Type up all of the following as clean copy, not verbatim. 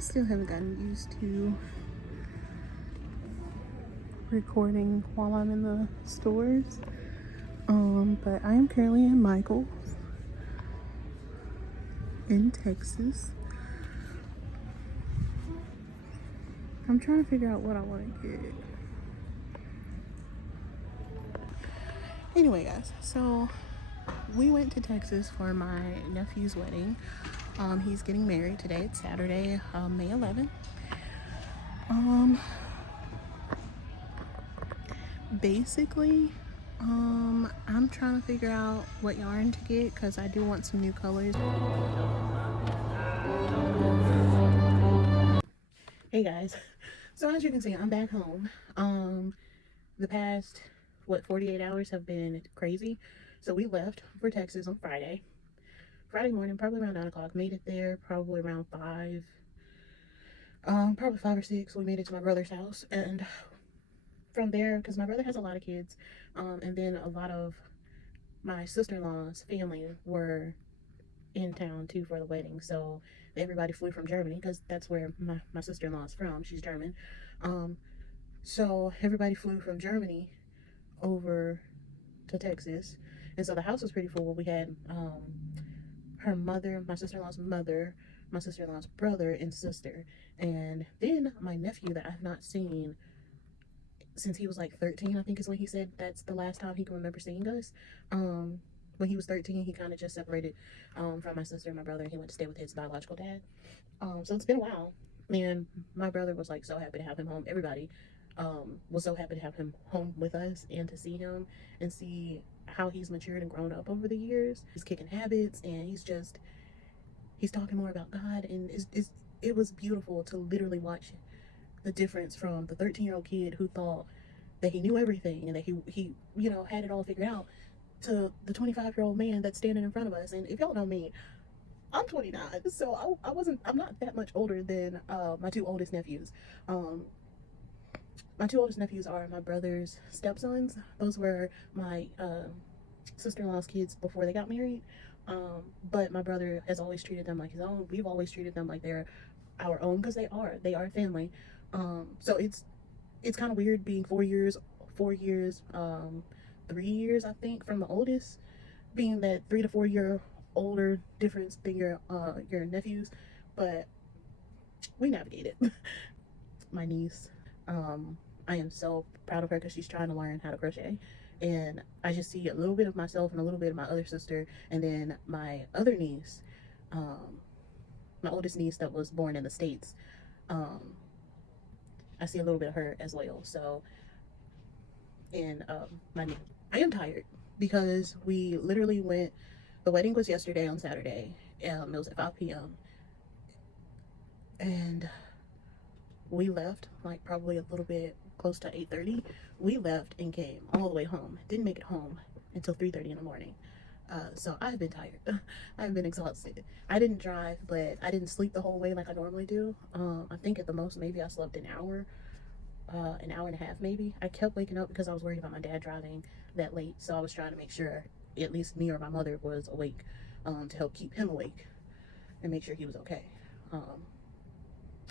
still haven't gotten used to recording while I'm in the stores. But I am currently in Michael's in Texas. I'm trying to figure out what I want to get. Anyway, guys, so we went to Texas for my nephew's wedding. He's getting married today. It's Saturday, May 11th. Basically, I'm trying to figure out what yarn to get because I do want some new colors. Hey guys, so as you can see, I'm back home. The past 48 hours have been crazy. So we left for Texas on Friday morning, probably around 9 o'clock. Made it there probably around 5, probably 5 or 6. We made it to my brother's house, and from there, because my brother has a lot of kids, and then a lot of my sister-in-law's family were in town too for the wedding, so everybody flew from Germany because that's where my sister-in-law is from. She's German. So everybody flew from Germany over to Texas, and so the house was pretty full. We had her mother, my sister-in-law's mother, my sister-in-law's brother and sister, and then my nephew that I've not seen since he was like 13, I think is when he said that's the last time he can remember seeing us. When he was 13, he kind of just separated from my sister and my brother, and he went to stay with his biological dad. So it's been a while, and my brother was like so happy to have him home. Everybody was so happy to have him home with us and to see him and see how he's matured and grown up over the years. He's kicking habits, and he's talking more about God, and it was beautiful to literally watch the difference from the 13-year-old kid who thought that he knew everything and that he had it all figured out to the 25-year-old man that's standing in front of us. And if y'all know me, I'm 29, so I'm not that much older than my two oldest nephews. My two oldest nephews are my brother's stepsons. Those were my sister-in-law's kids before they got married. But my brother has always treated them like his own. We've always treated them like they're our own because they are family. So it's kind of weird being 4 years, 3 years, I think, from the oldest, being that 3 to 4 year older difference than your nephews, but we navigated. My niece, I am so proud of her because she's trying to learn how to crochet, and I just see a little bit of myself and a little bit of my other sister, and then my other niece, my oldest niece that was born in the States, I see a little bit of her as well. So, and I am tired because we literally went. The wedding was yesterday on Saturday. It was at 5 p.m. and we left like probably a little bit close to 8:30. We left and came all the way home. Didn't make it home until 3:30 in the morning. So I've been tired. I've been exhausted. I didn't drive, but I didn't sleep the whole way like I normally do. I think at the most maybe I slept an hour and a half maybe. I kept waking up because I was worried about my dad driving that late, so I was trying to make sure at least me or my mother was awake, to help keep him awake and make sure he was okay.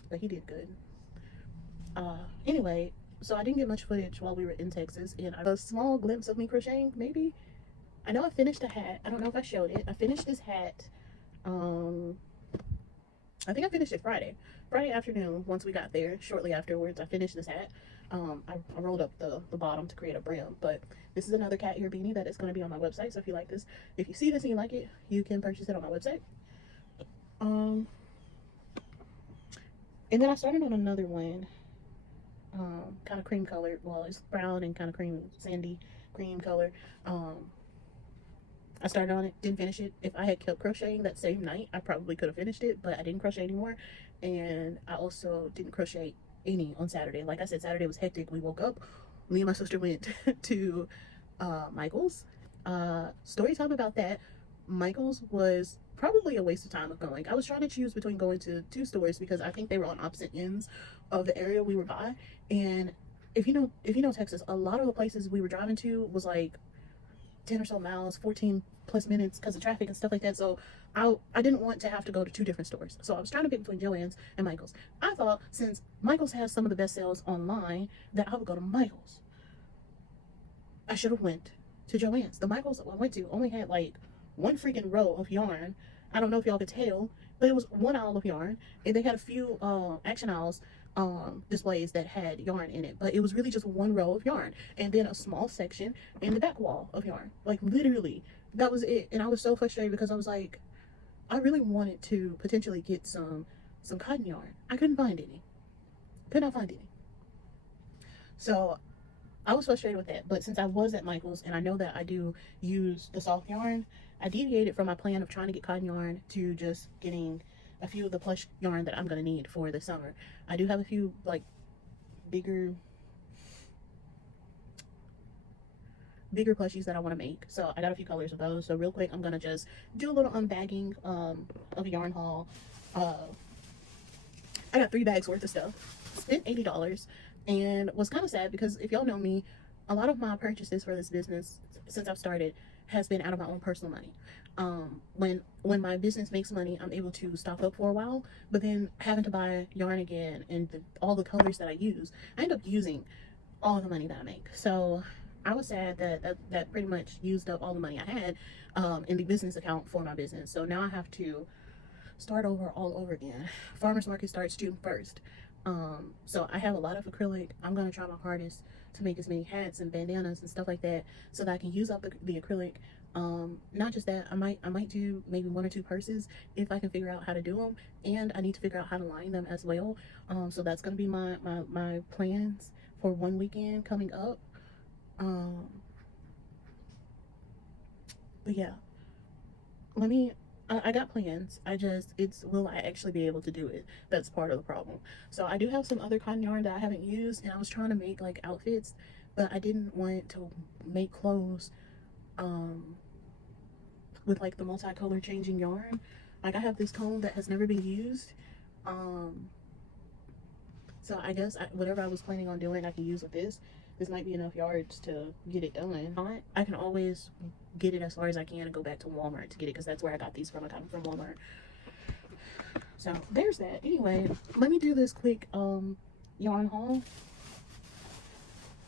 But he did good. Anyway, so I didn't get much footage while we were in Texas, and a small glimpse of me crocheting maybe. I know I finished a hat. I don't know if I showed it. I finished this hat. I think I finished it Friday afternoon. Once we got there, shortly afterwards, I finished this hat. I rolled up the bottom to create a brim, but this is another cat ear beanie that is going to be on my website. So if you like this, if you see this and you like it, you can purchase it on my website. And then I started on another one, kind of cream colored. Well, it's brown and kind of sandy cream color. I started on it, didn't finish it. If I had kept crocheting that same night, I probably could have finished it, but I didn't crochet anymore. And I also didn't crochet any on Saturday. Like I said, Saturday was hectic. We woke up, me and my sister went to Michael's. Story time about that. Michael's was probably a waste of time of going. I was trying to choose between going to two stores because I think they were on opposite ends of the area we were by. And if you know Texas, a lot of the places we were driving to was like 10 or so miles, 14 plus minutes because of traffic and stuff like that. So I didn't want to have to go to 2 different stores. So I was trying to pick between Joann's and Michael's. I thought since Michael's has some of the best sales online that I would go to Michael's. I should have went to Joann's. The Michael's I went to only had like one freaking row of yarn. I don't know if y'all could tell, but it was one aisle of yarn, and they had a few action aisles displays that had yarn in it, but it was really just one row of yarn, and then a small section in the back wall of yarn. Like literally, that was it. And I was so frustrated because I was like, I really wanted to potentially get some cotton yarn. I couldn't find any. Could not find any. So I was frustrated with that, but since I was at Michael's and I know that I do use the soft yarn, I deviated from my plan of trying to get cotton yarn to just getting a few of the plush yarn that I'm going to need for the summer. I do have a few like bigger plushies that I want to make, so I got a few colors of those. So real quick, I'm going to just do a little unbagging of a yarn haul. I got 3 bags worth of stuff, spent $80, and was kind of sad because if y'all know me, a lot of my purchases for this business since I've started has been out of my own personal money. When my business makes money, I'm able to stock up for a while, but then having to buy yarn again and all the colors that I use, I end up using all the money that I make. So I was sad that pretty much used up all the money I had in the business account for my business. So now I have to start over all over again. Farmers market starts June 1st. So I have a lot of acrylic. I'm going to try my hardest to make as many hats and bandanas and stuff like that so that I can use up the acrylic. Not just that, I might do maybe 1 or 2 purses if I can figure out how to do them, and I need to figure out how to line them as well. So that's going to be my plans for one weekend coming up. But yeah, I got plans. Will I actually be able to do it? That's part of the problem. So I do have some other cotton yarn that I haven't used, and I was trying to make like outfits, but I didn't want to make clothes with like the multicolor changing yarn. Like I have this comb that has never been used. So I guess whatever I was planning on doing, I can use with this. This might be enough yards to get it done. I can always get it as far as I can and go back to Walmart to get it, because that's where I got these from. I got them from Walmart. So there's that. Anyway, let me do this quick yarn haul.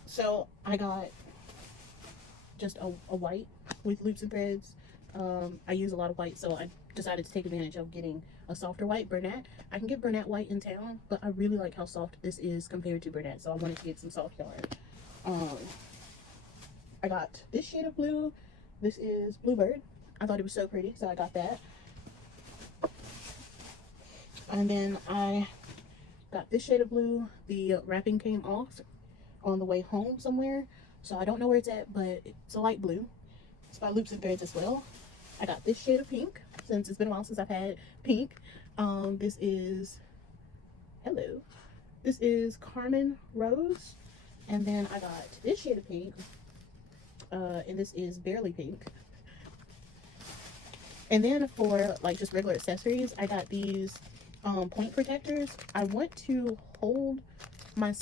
So I got just a white with loops and threads. I use a lot of white, so I decided to take advantage of getting a softer white, Bernat. I can get Bernat white in town, but I really like how soft this is compared to Bernat, so I wanted to get some soft yarn. I got this shade of blue. This is Bluebird. I thought it was so pretty, so I got that. And then I got this shade of blue. The wrapping came off on the way home somewhere, so I don't know where it's at, but it's a light blue. It's by Loops and Threads as well. I got this shade of pink, since it's been a while since I've had pink. This is Carmen Rose. And then I got this shade of pink, and this is Barely Pink. And then for like just regular accessories, I got these point protectors. I want to hold my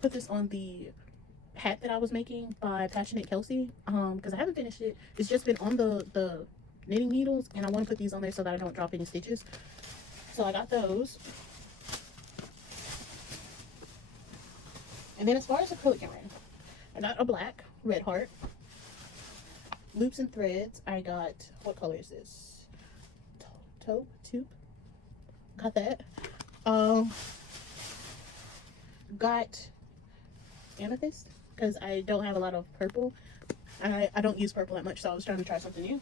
put this on the hat that I was making by Passionate Kelsey, because I haven't finished it. It's just been on the knitting needles, and I want to put these on there so that I don't drop any stitches. So I got those. And then as far as acrylic yarn, I got a black Red Heart. Loops and Threads, I got, what color is this? Taupe? Got that. Got Amethyst, because I don't have a lot of purple. I don't use purple that much, so I was trying to try something new.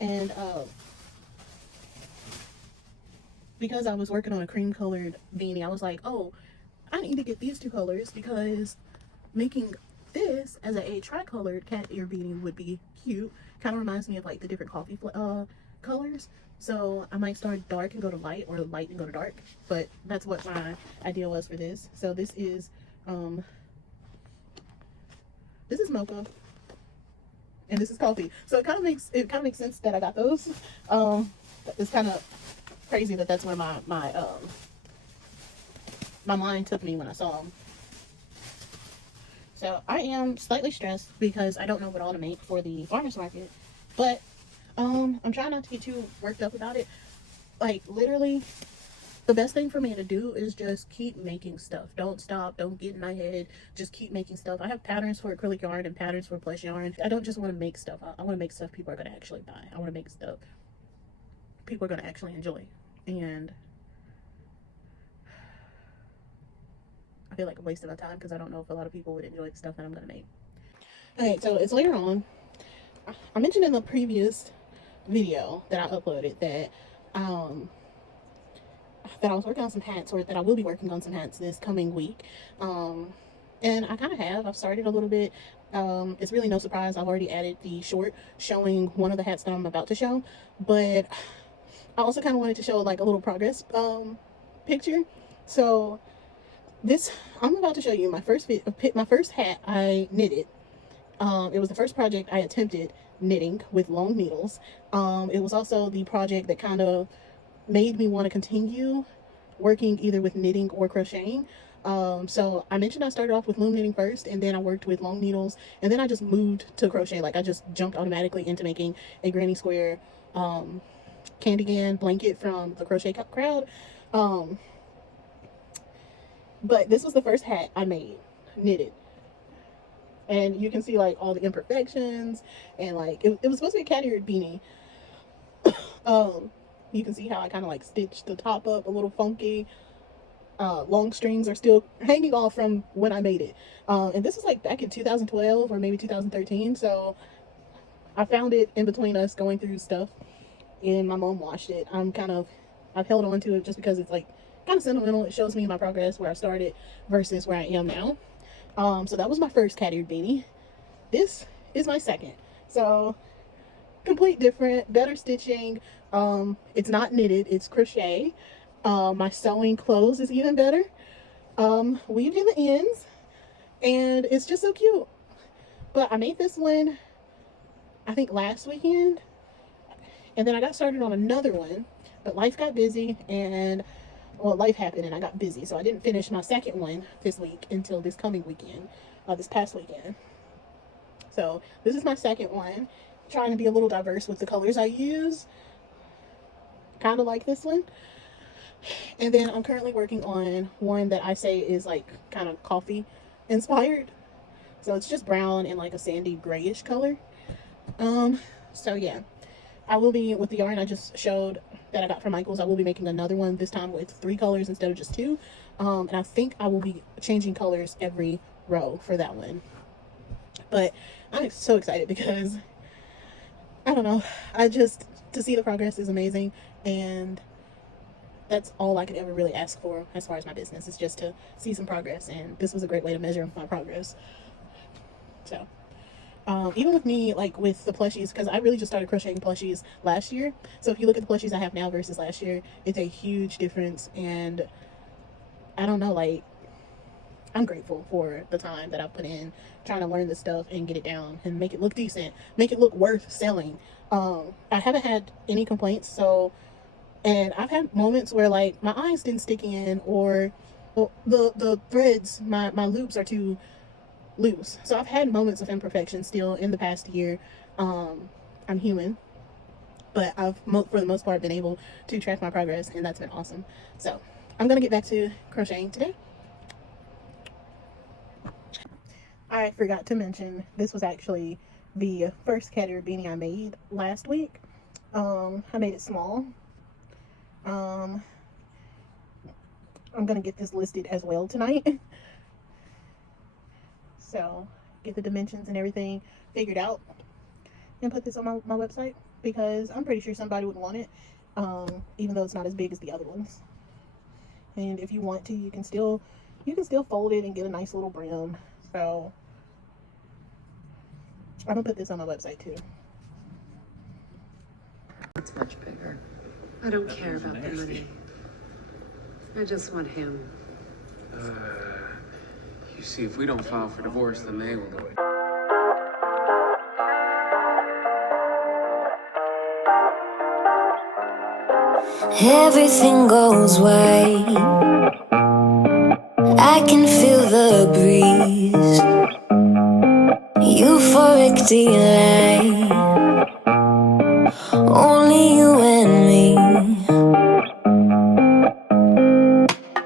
And because I was working on a cream colored beanie, I was like, oh, I need to get these 2 colors, because making this as a tri-colored cat ear beanie would be cute. Kind of reminds me of like the different coffee colors. So I might start dark and go to light, or light and go to dark, but that's what my idea was for this. So this is mocha, and this is coffee. So it kind of makes sense that I got those. It's kind of crazy that that's where my mind took me when I saw them. So I am slightly stressed because I don't know what all to make for the farmer's market. But I'm trying not to get too worked up about it. Like, literally, the best thing for me to do is just keep making stuff. Don't stop. Don't get in my head. Just keep making stuff. I have patterns for acrylic yarn and patterns for plush yarn. I don't just want to make stuff. I want to make stuff people are going to actually buy. I want to make stuff people are going to actually enjoy. And I feel like I'm wasting my time because I don't know if a lot of people would enjoy the stuff that I'm going to make. Okay, so it's later on. I mentioned in the previous video that I uploaded that that I was working on some hats, or that I will be working on some hats this coming week. And I kind of have. I've started a little bit. It's really no surprise. I've already added the short showing one of the hats that I'm about to show. But I also kind of wanted to show like a little progress picture. So this, I'm about to show you my first hat I knitted. It was the first project I attempted knitting with long needles. It was also the project that kind of made me want to continue working either with knitting or crocheting. So I mentioned I started off with loom knitting first, and then I worked with long needles, and then I just moved to crochet. Like, I just jumped automatically into making a granny square candy blanket from the Crochet Crowd. But this was the first hat I made knitted, and you can see like all the imperfections, and like it was supposed to be a cat ear beanie. You can see how I kind of like stitched the top up a little funky. Long strings are still hanging off from when I made it. And this was like back in 2012 or maybe 2013. So I found it in between us going through stuff, and my mom washed it. I've held on to it just because it's like kind of sentimental. It shows me my progress, where I started versus where I am now. So that was my first cat ear beanie. This is my second. So complete different, better stitching. It's not knitted, it's crochet. My sewing clothes is even better. Weaved in the ends, and it's just so cute. But I made this one, I think last weekend, and then I got started on another one, but life got busy, and well, life happened and I got busy, so I didn't finish my second one this week until this coming weekend, this past weekend. So this is my second one, trying to be a little diverse with the colors I use, kind of like this one. And then I'm currently working on one that I say is like kind of coffee inspired. So it's just brown and like a sandy grayish color. So yeah, I will be, with the yarn I just showed that I got from Michael's, I will be making another one, this time with 3 colors instead of just 2. And I think I will be changing colors every row for that one. But I'm so excited because, I don't know, to see the progress is amazing, and that's all I could ever really ask for as far as my business, is just to see some progress, and this was a great way to measure my progress. So even with me, like with the plushies, because I really just started crocheting plushies last year, so if you look at the plushies I have now versus last year, it's a huge difference. And I don't know, like, I'm grateful for the time that I put in trying to learn this stuff and get it down and make it look decent, make it look worth selling. I haven't had any complaints, so, and I've had moments where like my eyes didn't stick in, or the threads, my loops are too loose. So I've had moments of imperfection still in the past year. I'm human, but I've for the most part been able to track my progress, and that's been awesome. So I'm gonna get back to crocheting today. I forgot to mention, this was actually the first cat ear beanie I made last week. I made it small. I'm gonna get this listed as well tonight. So get the dimensions and everything figured out and put this on my website, because I'm pretty sure somebody would want it, even though it's not as big as the other ones. And if you want to, you can still fold it and get a nice little brim. So I'm gonna put this on my website too. It's much bigger. I don't care about the money. I just want him. You see, if we don't file for divorce, then they will. Everything goes white. I can feel the breeze. big delay. Only you and me.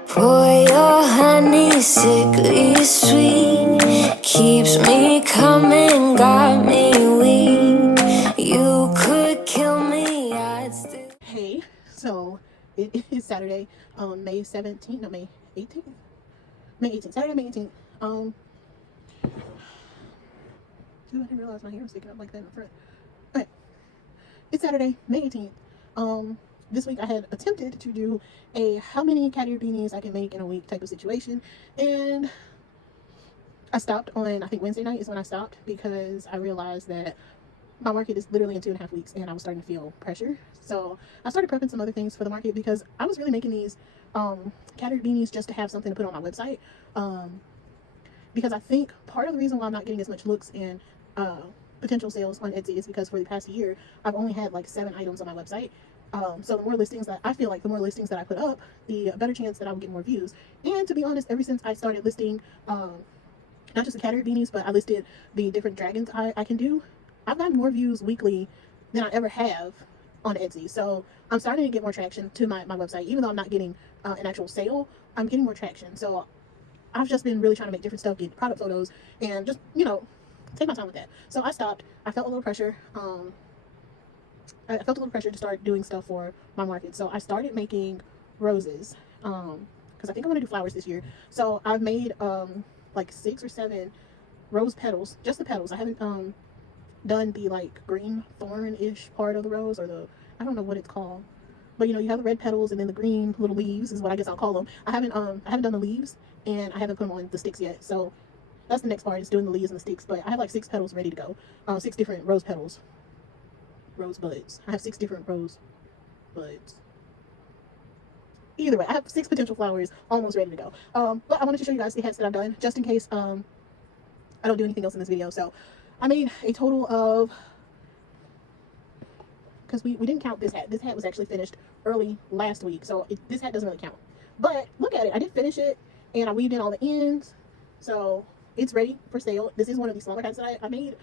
Pour your honey, sickly sweet. Keeps me coming, got me weak. You could kill me, I'd still. Hey, so it is Saturday, May 17th, no, May 18th? May 18th, Saturday, May 18th. Ooh, I didn't realize my hair was sticking up like that in the front. Okay, it's Saturday, May 18th. This week I had attempted to do a how many cat ear beanies I can make in a week type of situation, and I stopped on, I think Wednesday night is when I stopped, because I realized that my market is literally in 2.5 weeks and I was starting to feel pressure. So I started prepping some other things for the market, because I was really making these cat ear beanies just to have something to put on my website, because I think part of the reason why I'm not getting as much looks and potential sales on Etsy is because for the past year I've only had like 7 items on my website. So the more listings that I feel like the more listings that I put up, the better chance that I will get more views. And to be honest, ever since I started listing not just the cat ear beanies, but I listed the different dragons I can do, I've gotten more views weekly than I ever have on Etsy. So I'm starting to get more traction to my website. Even though I'm not getting an actual sale, I'm getting more traction. So I've just been really trying to make different stuff, get product photos, and just, take my time with that. So I stopped. I felt a little pressure. I felt a little pressure to start doing stuff for my market. So I started making roses, because I think I want to do flowers this year. So I've made like 6 or 7 rose petals, just the petals. I haven't done the like green thorn-ish part of the rose, or the, I don't know what it's called, but you have the red petals and then the green little leaves is what I guess I'll call them. I haven't done the leaves, and I haven't put them on the sticks yet. So that's the next part, is doing the leaves and the sticks. But I have like 6 petals ready to go. 6 different rose petals, rose buds. I have 6 different rose buds. Either way, I have 6 potential flowers almost ready to go. But I wanted to show you guys the hats that I've done, just in case I don't do anything else in this video. So I made a total of, because we didn't count this hat. This hat was actually finished early last week, so this hat doesn't really count. But look at it. I did finish it, and I weaved in all the ends, so it's ready for sale. This is one of the smaller hats that I made,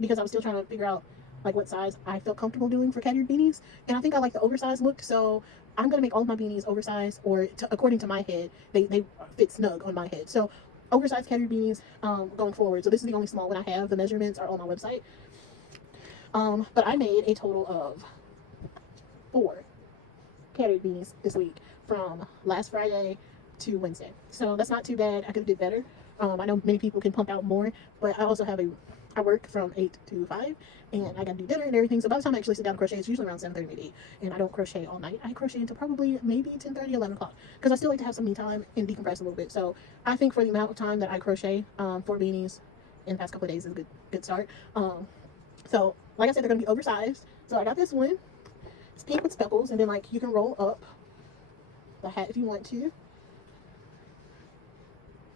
because I was still trying to figure out like what size I felt comfortable doing for cat ear beanies, and I think I like the oversized look, so I'm gonna make all of my beanies oversized, or according to my head, they fit snug on my head. So oversized cat ear beanies going forward. So this is the only small one I have. The measurements are on my website. But I made a total of 4 cat ear beanies this week, from last Friday to Wednesday. So that's not too bad. I could have did better. I know many people can pump out more, but I also have I work from 8 to 5, and I gotta do dinner and everything. So by the time I actually sit down to crochet, it's usually around 7:30, maybe 8. And I don't crochet all night. I crochet until probably maybe 10:30, 11 o'clock, because I still like to have some me time and decompress a little bit. So I think for the amount of time that I crochet, 4 beanies in the past couple of days is a good start. So like I said, they're gonna be oversized. So I got this one. It's pink with speckles, and then like you can roll up the hat if you want to.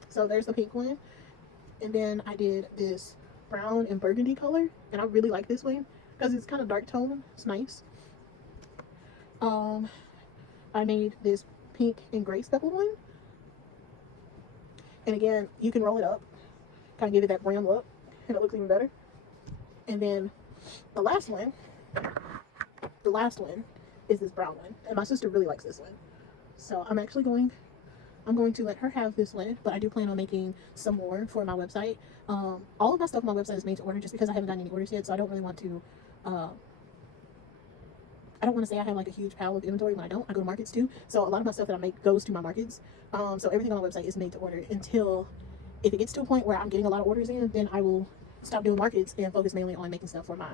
So there's the pink one, and then I did this brown and burgundy color, and I really like this one because it's kind of dark tone. It's nice. I made this pink and gray speckled one, and again you can roll it up, kind of give it that brown look, and it looks even better. And then the last one is this brown one, and my sister really likes this one, so I'm going to let her have this one, but I do plan on making some more for my website. All of my stuff on my website is made to order, just because I haven't gotten any orders yet, so I don't really want to, I don't want to say I have like a huge pile of inventory when I don't. I go to markets too, so a lot of my stuff that I make goes to my markets. So everything on my website is made to order until, if it gets to a point where I'm getting a lot of orders in, then I will stop doing markets and focus mainly on making stuff for my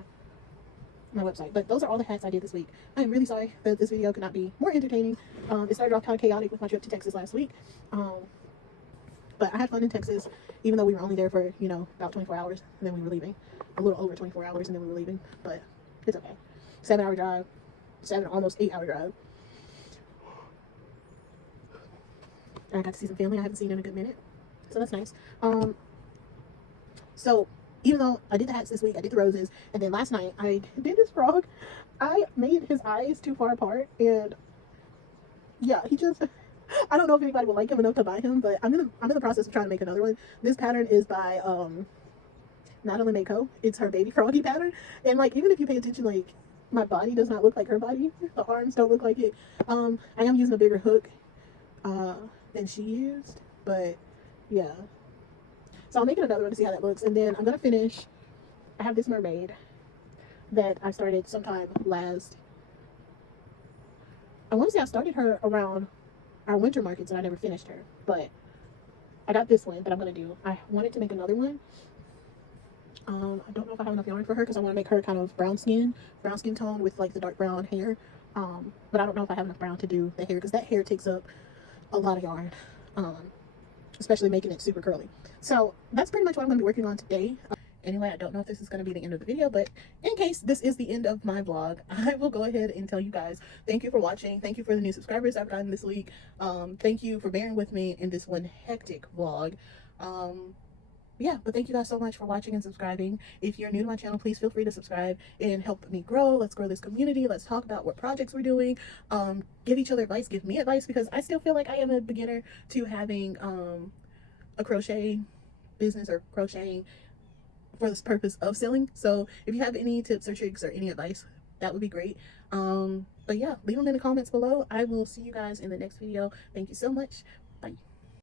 website. But those are all the hats I did this week. I am really sorry that this video could not be more entertaining. It started off kind of chaotic with my trip to Texas last week, but I had fun in Texas, even though we were only there for about 24 hours, and then we were leaving. A little over 24 hours, and then we were leaving, but it's okay. 7-hour drive, almost 8-hour drive. And I got to see some family I haven't seen in a good minute, so that's nice. So even though I did the hats this week, I did the roses, and then last night I did this frog. I made his eyes too far apart, and yeah, he just, I don't know if anybody would like him enough to buy him, but I'm in the process of trying to make another one. This pattern is by Madeline Mako. It's her baby froggy pattern. And like, even if you pay attention, like my body does not look like her body. The arms don't look like it. I am using a bigger hook than she used, but yeah. So I'll make it another one to see how that looks. And then I'm gonna finish. I have this mermaid that I started sometime last. I want to say I started her around our winter markets and I never finished her, but I got this one that I'm gonna do. I wanted to make another one. I don't know if I have enough yarn for her because I want to make her kind of brown skin tone with like the dark brown hair. But I don't know if I have enough brown to do the hair because that hair takes up a lot of yarn, especially making it super curly. So that's pretty much what I'm going to be working on today. Anyway, I don't know if this is going to be the end of the video, but in case this is the end of my vlog, I will go ahead and tell you guys, thank you for watching. Thank you for the new subscribers I've gotten this week. Thank you for bearing with me in this one hectic vlog. Yeah, but thank you guys so much for watching and subscribing. If you're new to my channel, please feel free to subscribe and help me grow. Let's grow this community. Let's talk about what projects we're doing. Give each other advice. Give me advice because I still feel like I am a beginner to having a crochet business or crocheting for this purpose of selling. So if you have any tips or tricks or any advice, that would be great. But yeah, leave them in the comments below. I will see you guys in the next video. Thank you so much.